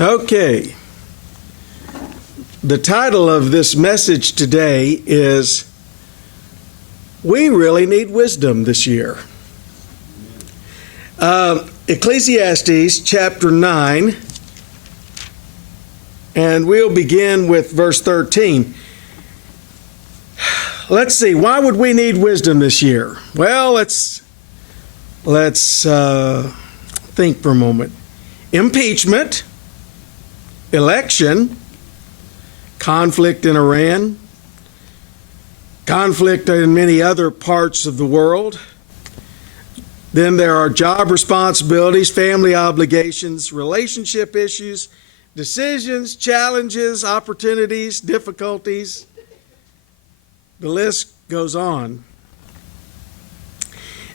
Okay. The title of this message today is We Really Need Wisdom This Year. Ecclesiastes chapter 9, and we'll begin with verse 13. Let's see, why would we need wisdom this year? Well, let's think for a moment. Impeachment, election, conflict in Iran, conflict in many other parts of the world. Then there are job responsibilities, family obligations, relationship issues, decisions, challenges, opportunities, difficulties. The list goes on.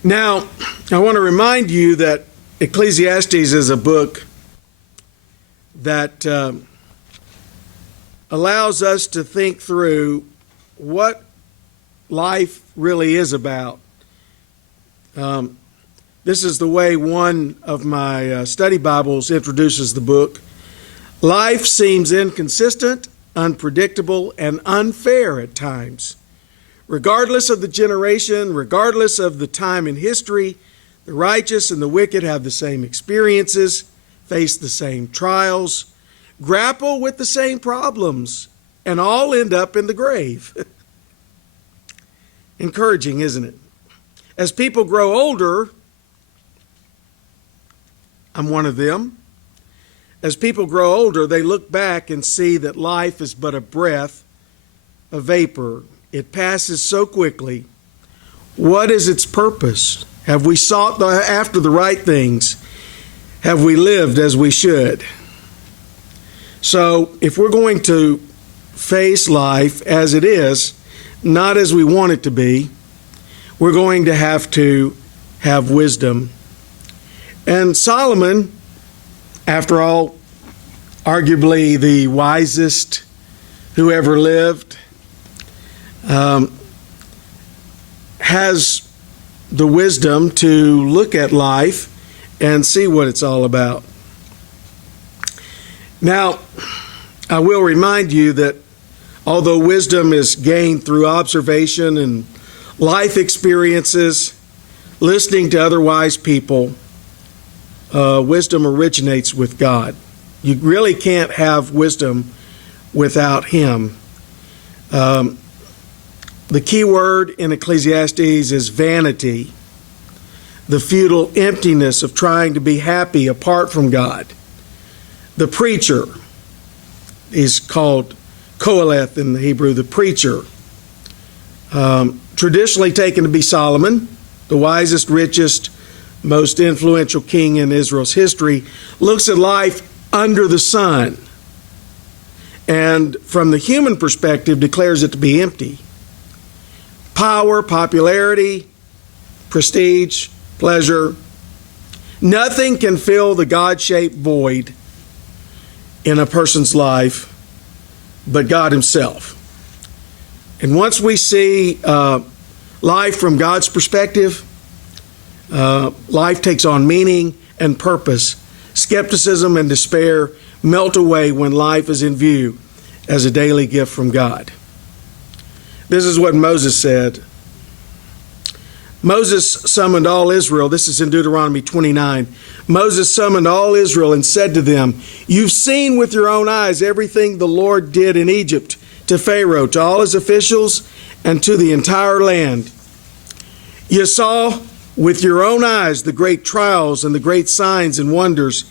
Now, I want to remind you that Ecclesiastes is a book that allows us to think through what life really is about. This is the way one of my study Bibles introduces the book. Life seems inconsistent, unpredictable, and unfair at times. Regardless of the generation, regardless of the time in history, the righteous and the wicked have the same experiences, face the same trials, grapple with the same problems, and all end up in the grave. Encouraging, isn't it? As people grow older, I'm one of them. As people grow older, they look back and see that life is but a breath, a vapor. It passes so quickly. What is its purpose? Have we sought after the right things? Have we lived as we should? So if we're going to face life as it is, not as we want it to be, we're going to have wisdom. And Solomon, after all, arguably the wisest who ever lived, has the wisdom to look at life and see what it's all about. Now, I will remind you that although wisdom is gained through observation and life experiences, listening to other wise people, wisdom originates with God. You really can't have wisdom without Him. The key word in Ecclesiastes is vanity, the futile emptiness of trying to be happy apart from God. The preacher is called Koheleth in the Hebrew, the preacher. Traditionally taken to be Solomon, the wisest, richest, most influential king in Israel's history, looks at life under the sun and from the human perspective declares it to be empty. Power, popularity, prestige, pleasure, nothing can fill the God-shaped void in a person's life but God Himself. And once we see life from God's perspective, life takes on meaning and purpose. Skepticism and despair melt away when life is in view as a daily gift from God. This is what Moses said. Moses summoned all Israel. This is in Deuteronomy 29. Moses summoned all Israel and said to them, "You've seen with your own eyes everything the Lord did in Egypt to Pharaoh, to all his officials, and to the entire land. You saw with your own eyes the great trials and the great signs and wonders.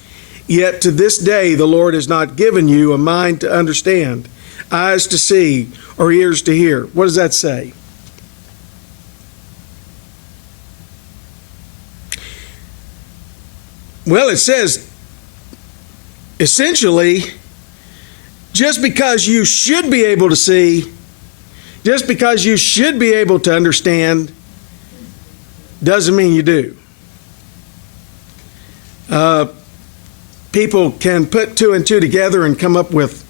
Yet to this day the Lord has not given you a mind to understand, eyes to see, or ears to hear." What does that say? Well, it says, essentially, just because you should be able to see, just because you should be able to understand, doesn't mean you do. People can put two and two together and come up with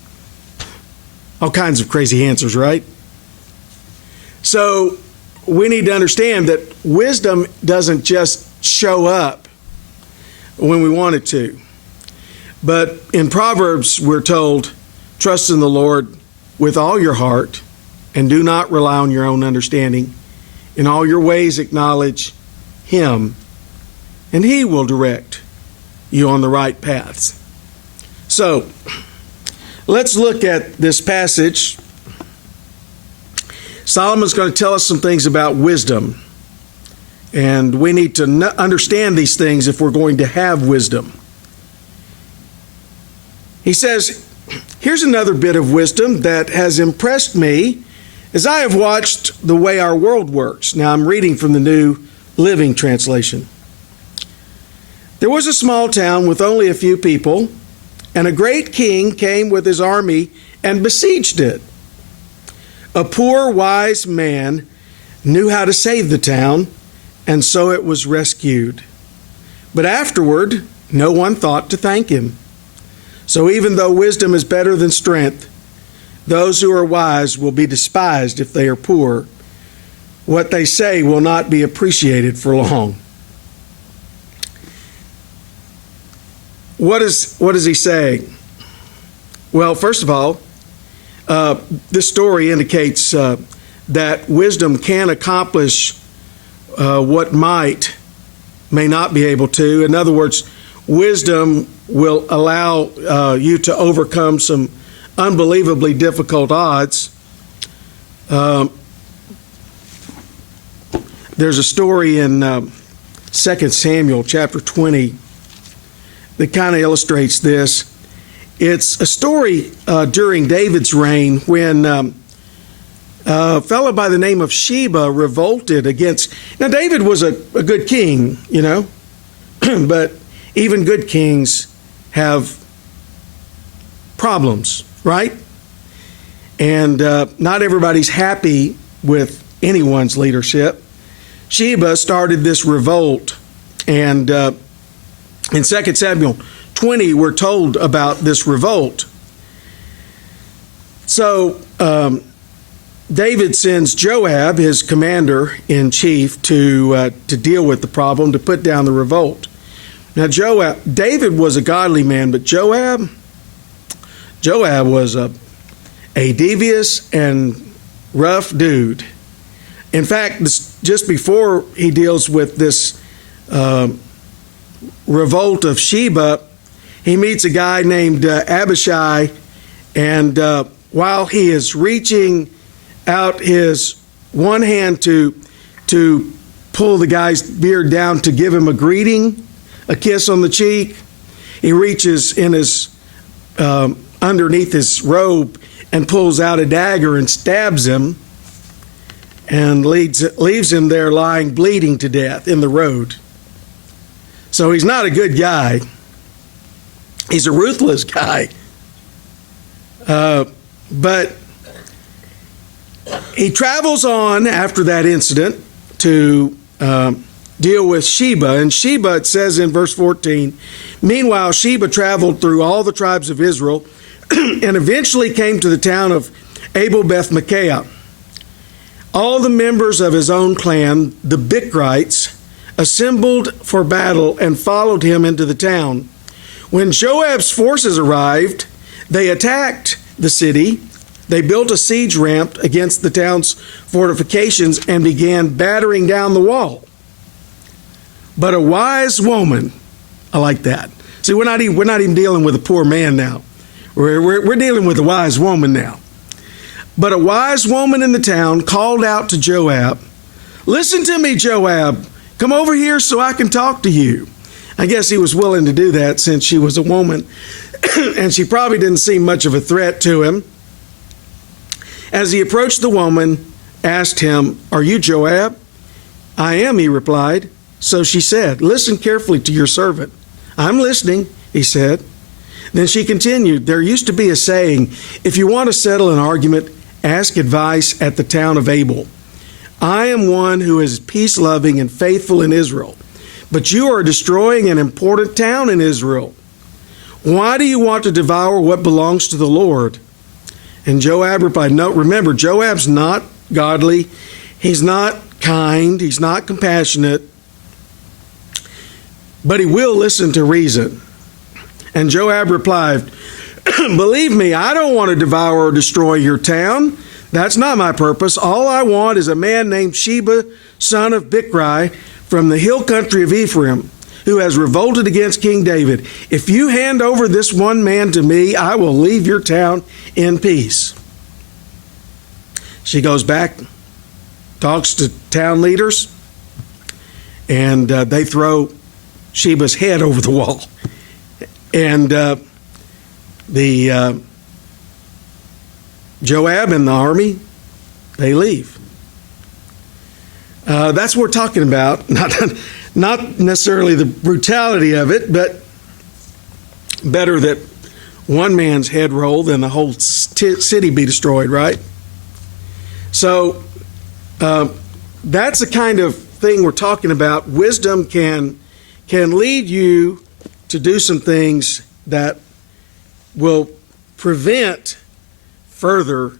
all kinds of crazy answers, right? So we need to understand that wisdom doesn't just show up when we want it to, But in Proverbs, we're told, trust in the Lord with all your heart and do not rely on your own understanding. In all your ways acknowledge Him, and He will direct you on the right paths. So, let's look at this passage. Solomon's going to tell us some things about wisdom. And we need to understand these things if we're going to have wisdom. He says, here's another bit of wisdom that has impressed me as I have watched the way our world works. Now I'm reading from the New Living Translation. There was a small town with only a few people, and a great king came with his army and besieged it. A poor, wise man knew how to save the town, and so it was rescued. But afterward, no one thought to thank him. So even though wisdom is better than strength, those who are wise will be despised if they are poor. What they say will not be appreciated for long. What is he saying? Well, first of all, this story indicates that wisdom can accomplish what might may not be able to. In other words, wisdom will allow you to overcome some unbelievably difficult odds. There's a story in 2 Samuel chapter 20 that kind of illustrates this. It's a story during David's reign when a fellow by the name of Sheba revolted against... Now, David was a good king, you know, but even good kings have problems, right? And not everybody's happy with anyone's leadership. Sheba started this revolt, and in 2 Samuel 20, we're told about this revolt. So David sends Joab, his commander-in-chief, to deal with the problem, to put down the revolt. Now, David was a godly man, but Joab was a devious and rough dude. In fact, just before he deals with this revolt of Sheba, he meets a guy named Abishai, and while he is reaching out his one hand to pull the guy's beard down to give him a greeting, a kiss on the cheek, he reaches in his underneath his robe and pulls out a dagger and stabs him and leaves him there lying bleeding to death in the road. So he's not a good guy. He's a ruthless guy. But he travels on after that incident to deal with Sheba. And Sheba, it says in verse 14, meanwhile, Sheba traveled through all the tribes of Israel and eventually came to the town of Abel-Beth-Micaiah. All the members of his own clan, the Bichrites, assembled for battle and followed him into the town. When Joab's forces arrived, they attacked the city. They built a siege ramp against the town's fortifications and began battering down the wall. But a wise woman, I like that. See, we're not even dealing with a poor man now. We're dealing with a wise woman now. But a wise woman in the town called out to Joab, "Listen to me, Joab. Come over here so I can talk to you." I guess he was willing to do that since she was a woman, and she probably didn't seem much of a threat to him. As he approached, the woman asked him, "Are you Joab?" "I am," he replied. So she said, "Listen carefully to your servant." "I'm listening," he said. Then she continued, "There used to be a saying, if you want to settle an argument, ask advice at the town of Abel. I am one who is peace-loving and faithful in Israel, but you are destroying an important town in Israel. Why do you want to devour what belongs to the Lord?" And Joab replied, "No, remember, Joab's not godly. He's not kind. He's not compassionate. But he will listen to reason. And Joab replied, believe me, I don't want to devour or destroy your town. That's not my purpose. All I want is a man named Sheba, son of Bichri, from the hill country of Ephraim, who has revolted against King David. If you hand over this one man to me, I will leave your town in peace. She goes back, talks to town leaders, and they throw Sheba's head over the wall. And Joab and the army, they leave. That's what we're talking about. Not necessarily the brutality of it, but better that one man's head roll than the whole city be destroyed, right? So that's the kind of thing we're talking about. Wisdom can lead you to do some things that will prevent further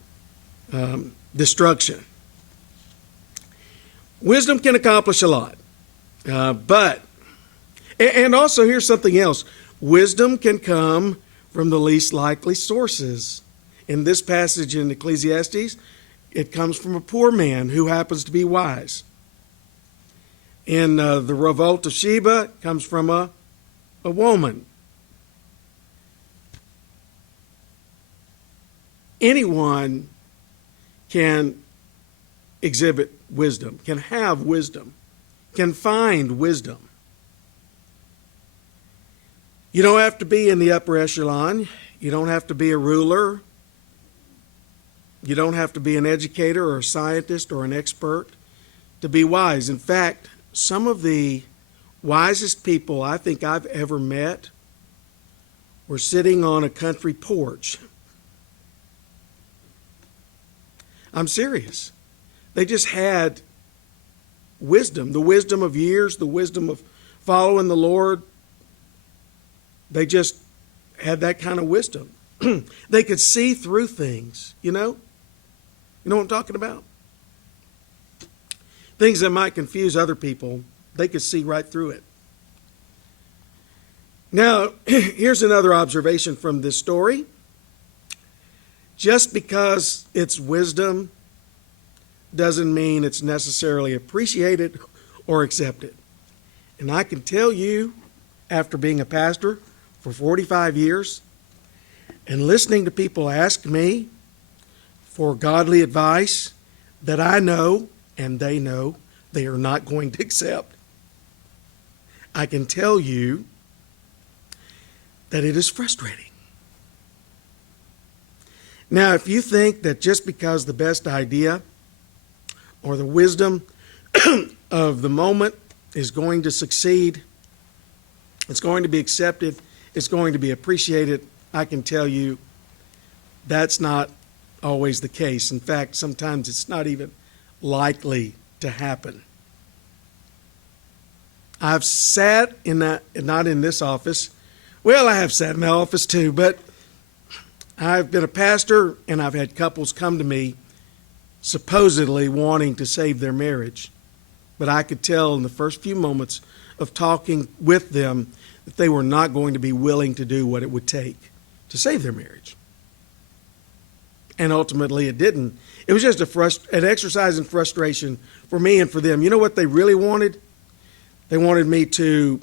destruction. Wisdom can accomplish a lot. But also here's something else. Wisdom can come from the least likely sources. In this passage in Ecclesiastes, it comes from a poor man who happens to be wise. In the revolt of Sheba, it comes from a woman. Anyone can exhibit wisdom, can have wisdom, can find wisdom. You don't have to be in the upper echelon. You don't have to be a ruler. You don't have to be an educator or a scientist or an expert to be wise. In fact, some of the wisest people I think I've ever met were sitting on a country porch. I'm serious. They just had wisdom, the wisdom of years, the wisdom of following the Lord. They just had that kind of wisdom. They could see through things, you know? You know what I'm talking about? Things that might confuse other people, they could see right through it. Now, here's another observation from this story. Just because it's wisdom doesn't mean it's necessarily appreciated or accepted. And I can tell you, after being a pastor for 45 years and listening to people ask me for godly advice that I know and they know they are not going to accept, I can tell you that it is frustrating. Now, if you think that just because the best idea or the wisdom of the moment is going to succeed, it's going to be accepted, it's going to be appreciated, I can tell you that's not always the case. In fact, sometimes it's not even likely to happen. I've sat in that, not in this office. Well, I have sat in the office too, but I've been a pastor and I've had couples come to me supposedly wanting to save their marriage. But I could tell in the first few moments of talking with them that they were not going to be willing to do what it would take to save their marriage. And ultimately it didn't. It was just an exercise in frustration for me and for them. You know what they really wanted? They wanted me to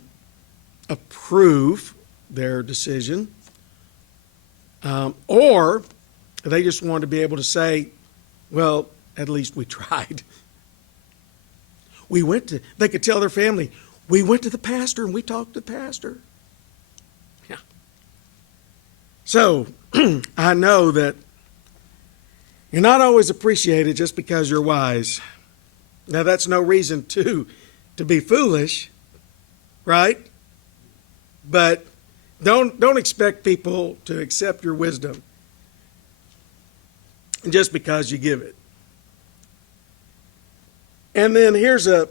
approve their decision, or they just wanted to be able to say, well, at least we tried. They could tell their family, we went to the pastor and we talked to the pastor. Yeah. So I know that you're not always appreciated just because you're wise. Now, that's no reason to be foolish, right? But don't expect people to accept your wisdom just because you give it. And then here's an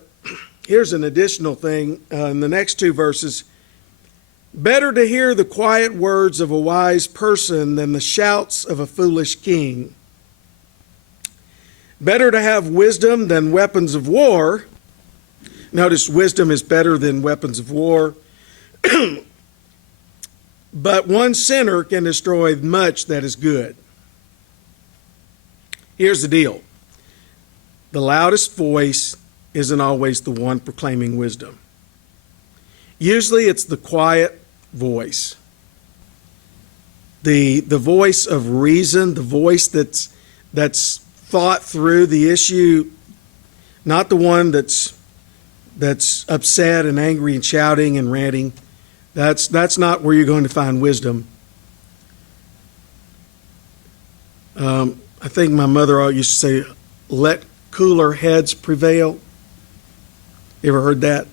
additional thing in the next two verses. Better to hear the quiet words of a wise person than the shouts of a foolish king. Better to have wisdom than weapons of war. Notice wisdom is better than weapons of war. But one sinner can destroy much that is good. Here's the deal. The loudest voice isn't always the one proclaiming wisdom. Usually it's the quiet voice. The voice of reason, the voice that's thought through the issue, not the one that's upset and angry and shouting and ranting. That's not where you're going to find wisdom. I think my mother used to say, "Let cooler heads prevail." You ever heard that?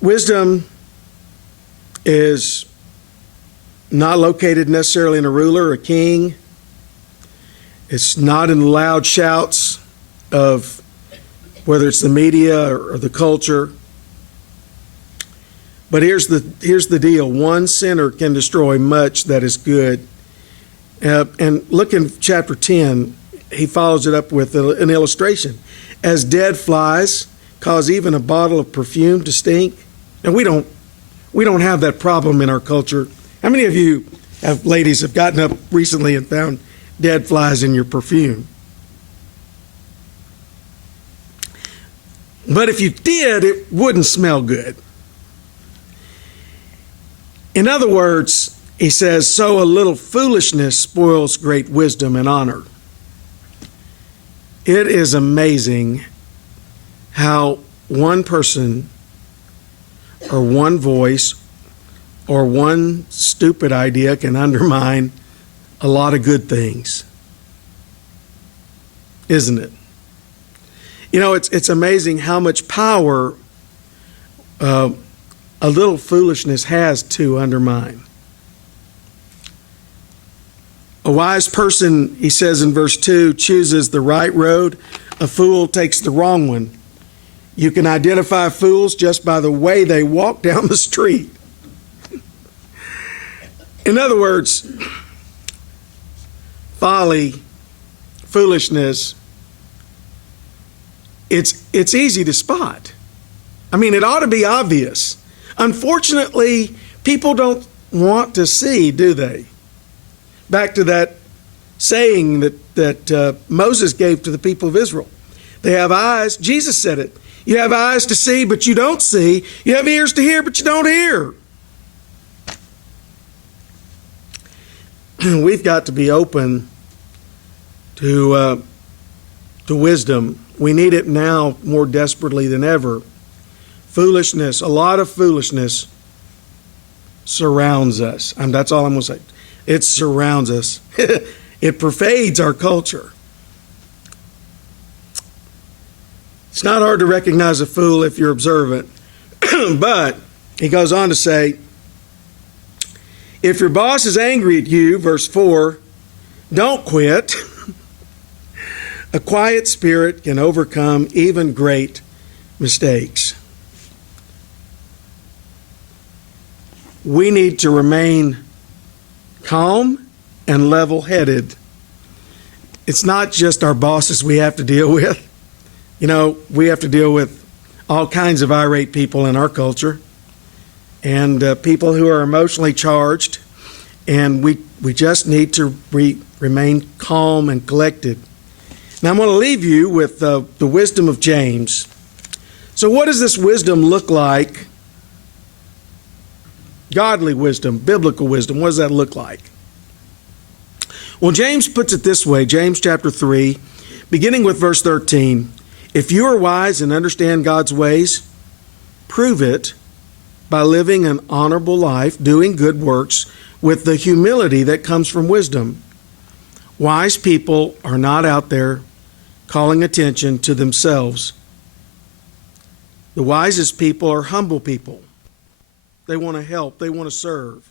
Wisdom is not located necessarily in a ruler or a king. It's not in the loud shouts of whether it's the media or the culture. But here's the deal. One sinner can destroy much that is good. And look in chapter 10, he follows it up with an illustration. As dead flies cause even a bottle of perfume to stink. And we don't have that problem in our culture. How many of you ladies have gotten up recently and found dead flies in your perfume? But if you did, it wouldn't smell good. In other words, he says, so a little foolishness spoils great wisdom and honor. It is amazing how one person or one voice or one stupid idea can undermine a lot of good things. Isn't it? You know, it's amazing how much power a little foolishness has to undermine. A wise person, he says in verse 2, chooses the right road. A fool takes the wrong one. You can identify fools just by the way they walk down the street. In other words, folly, foolishness, it's easy to spot. I mean, it ought to be obvious. Unfortunately, people don't want to see, do they? Back to that saying that Moses gave to the people of Israel. They have eyes. Jesus said it. You have eyes to see, but you don't see. You have ears to hear, but you don't hear. We've got to be open to wisdom. We need it now more desperately than ever. Foolishness, a lot of foolishness surrounds us. That's all I'm going to say. It surrounds us. It pervades our culture. It's not hard to recognize a fool if you're observant. But he goes on to say, if your boss is angry at you, verse 4, don't quit. A quiet spirit can overcome even great mistakes. We need to remain calm and level-headed. It's not just our bosses we have to deal with. You know, we have to deal with all kinds of irate people in our culture and people who are emotionally charged, and we just need to remain calm and collected. Now I'm going to leave you with the wisdom of James. So what does this wisdom look like? Godly wisdom, biblical wisdom, what does that look like? Well, James puts it this way, James chapter 3, beginning with verse 13. If you are wise and understand God's ways, prove it by living an honorable life, doing good works with the humility that comes from wisdom. Wise people are not out there calling attention to themselves. The wisest people are humble people. They want to help. They want to serve.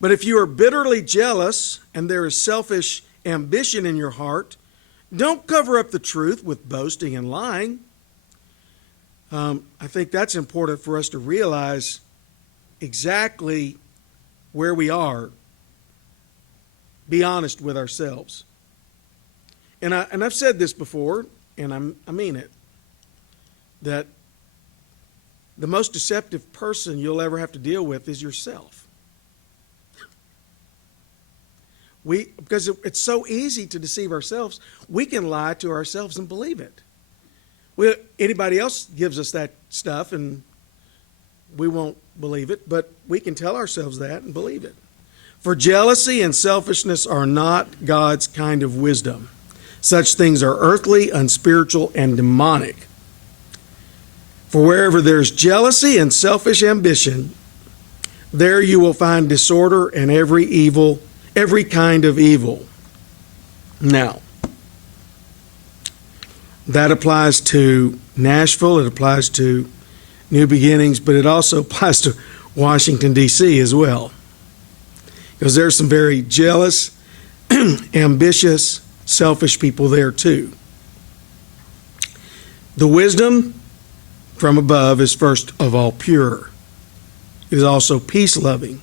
But if you are bitterly jealous and there is selfish ambition in your heart, don't cover up the truth with boasting and lying. I think that's important for us to realize exactly where we are. Be honest with ourselves. And I've said this before, and I mean it, that the most deceptive person you'll ever have to deal with is yourself. Because it's so easy to deceive ourselves, we can lie to ourselves and believe it. Anybody else gives us that stuff and we won't believe it, but we can tell ourselves that and believe it. For jealousy and selfishness are not God's kind of wisdom. Such things are earthly, unspiritual, and demonic. For wherever there's jealousy and selfish ambition, there you will find disorder and every kind of evil. Now, that applies to Nashville, it applies to New Beginnings, but it also applies to Washington, D.C. as well. Because there's some very jealous, ambitious, selfish people there too. The wisdom from above is first of all pure. It is also peace-loving,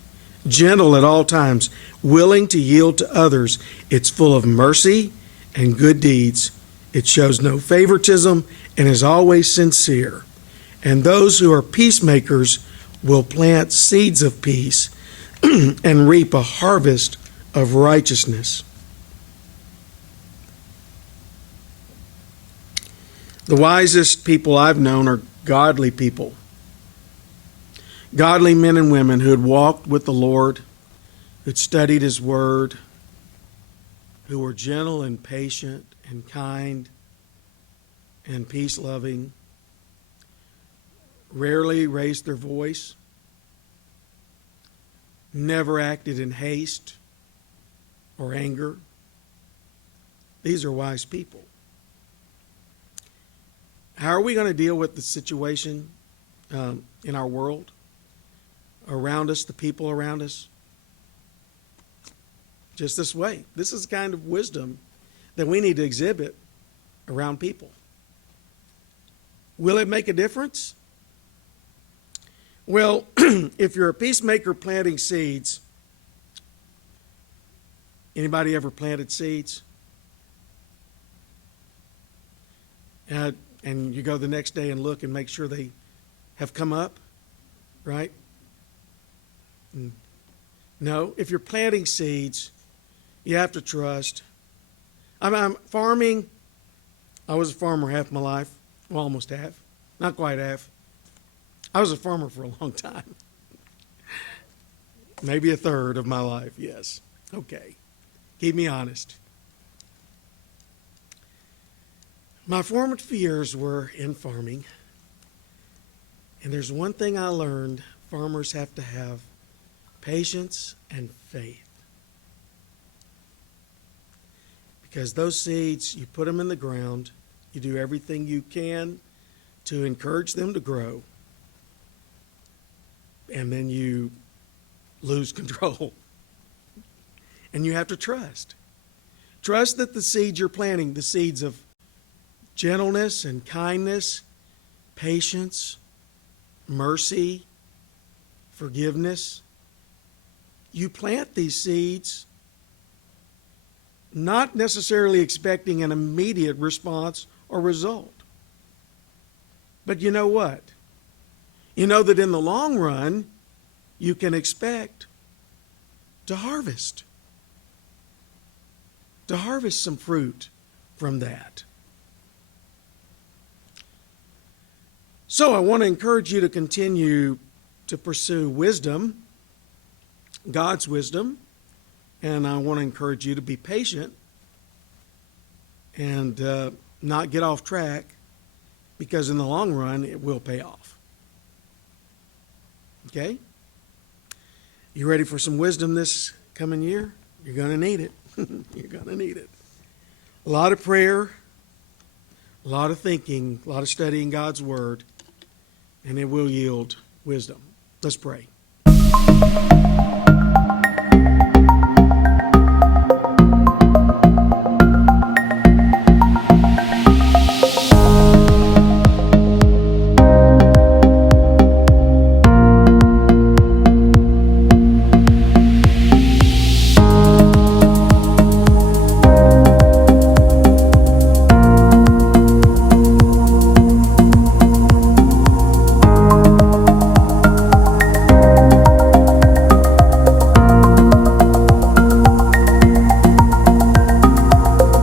gentle at all times, willing to yield to others. It's full of mercy and good deeds. It shows no favoritism and is always sincere. And those who are peacemakers will plant seeds of peace and reap a harvest of righteousness. The wisest people I've known are godly people. Godly men and women who had walked with the Lord, who had studied His Word, who were gentle and patient and kind and peace-loving, rarely raised their voice, never acted in haste or anger. These are wise people. How are we going to deal with the situation in our world, around us, the people around us? Just this way. This is the kind of wisdom that we need to exhibit around people. Will it make a difference? Well, if you're a peacemaker planting seeds, anybody ever planted seeds? And you go the next day and look and make sure they have come up, right? No, if you're planting seeds, you have to trust. I'm farming. I was a farmer half my life. Well, almost half. Not quite half. I was a farmer for a long time. Maybe a third of my life, yes. Okay. Keep me honest. My formative years were in farming. And there's one thing I learned: farmers have to have patience and faith. Because those seeds, you put them in the ground, you do everything you can to encourage them to grow, and then you lose control. And you have to trust. Trust that the seeds you're planting, the seeds of gentleness and kindness, patience, mercy, forgiveness, you plant these seeds not necessarily expecting an immediate response or result. But you know what? You know that in the long run, you can expect to harvest some fruit from that. So I want to encourage you to continue to pursue wisdom, God's wisdom, and I want to encourage you to be patient and not get off track, because in the long run, it will pay off. Okay? You ready for some wisdom this coming year? You're going to need it. You're going to need it. A lot of prayer, a lot of thinking, a lot of studying God's Word, and it will yield wisdom. Let's pray.